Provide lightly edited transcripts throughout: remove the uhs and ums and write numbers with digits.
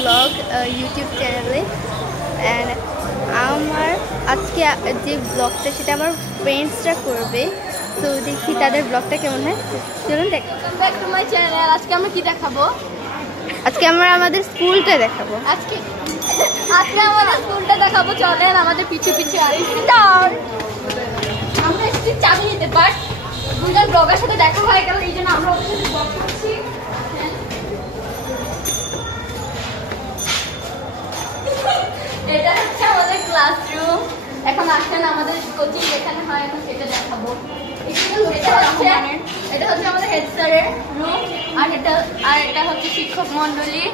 Blog YouTube চ্যানেলে। And আমার আজকে যে ব্লগটা সেটা আমার ফ্রেন্ডসরা করবে, তো দেখি তাদের ব্লগটা কেমন হয়। চলুন দেখ। Back to my channel. আজকে আমরা কি দেখাবো? আজকে আমরা আমাদের স্কুলটা দেখাবো। আজকে আমাদের স্কুলটা দেখাবো। চলেন আমাদের পিছু পিছু আমরা এসেছি চাবি নিতে, বাট দুজন ব্লগার সাথে দেখা হয়ে গেল, এই জন্য আমরা ওদের সাথে ব্লগ করছি। এটা হচ্ছে আমাদের ক্লাসরুম। এখন আসেন আমাদের কোচিং যেখানে হয় এখন সেটা দেখাবো। এটা হচ্ছে আমাদের হেড স্যারের রুম, আর এটা হচ্ছে শিক্ষক মন্ডলী,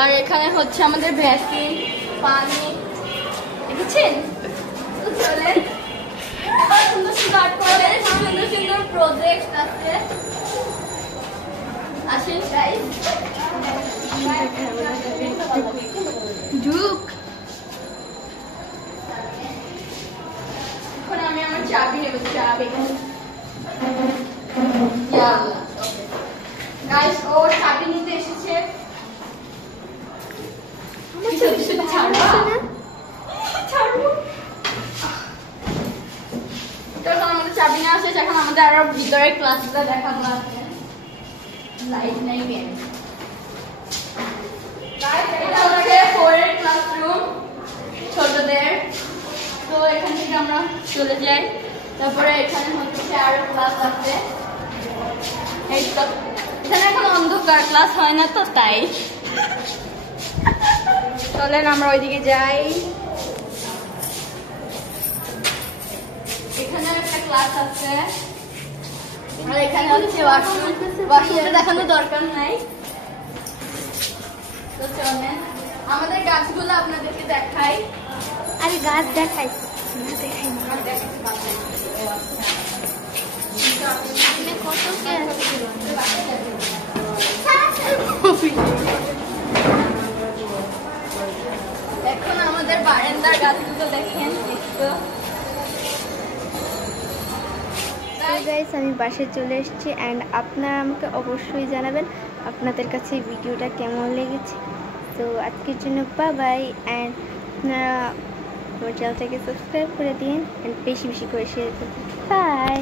আর এখানে হচ্ছে আমাদের ভ্যাসলিন, পানি দেখেছেন। চলেন সুন্দর স্টার্ট করে, সুন্দর সুন্দর প্রজেক্ট আছে। আসেন গাইস, ঢুক। এখন আমি আমার চাবি নেব। চাবি গাইস, ও চাবি নিতে এসেছে। আমাদের চাবি না আসে, এখন আমাদের আরো ভিতরে ক্লাসটা দেখাবো। আছে লাইট নাই কেন? এটা হচ্ছে 4 এর ক্লাসরুম, ছোটদের। তো এখান থেকে আমরা চলে যাই। তারপরে এখানে হচ্ছে আরো ক্লাস আছে। এখানে এখন অন্ধকার, ক্লাস হয় না তো তাই। চলেন আমরা ওইদিকে যাই। এখানে একটা ক্লাস আছে, আর এখানে হচ্ছে ওয়াশরুম। ওয়াশরুমটা দেখানোর দরকার নাই। তো চলেন আমাদের গাছগুলো আপনাদেরকে দেখাই। আরে গাছ দেখাই এখন আমাদের বারান্দার গাছগুলো দেখেন একটু। গাইস, আমি বাসায় চলে এসেছি অ্যান্ড আপনারা আমাকে অবশ্যই জানাবেন আপনাদের কাছে ভিডিওটা কেমন লেগেছে। তো আজকের জন্য বাই, অ্যান্ড আপনারা আমার চ্যানেলটাকে সাবস্ক্রাইব করে দিন অ্যান্ড বেশি বেশি করে শেয়ার করবেন। বাই।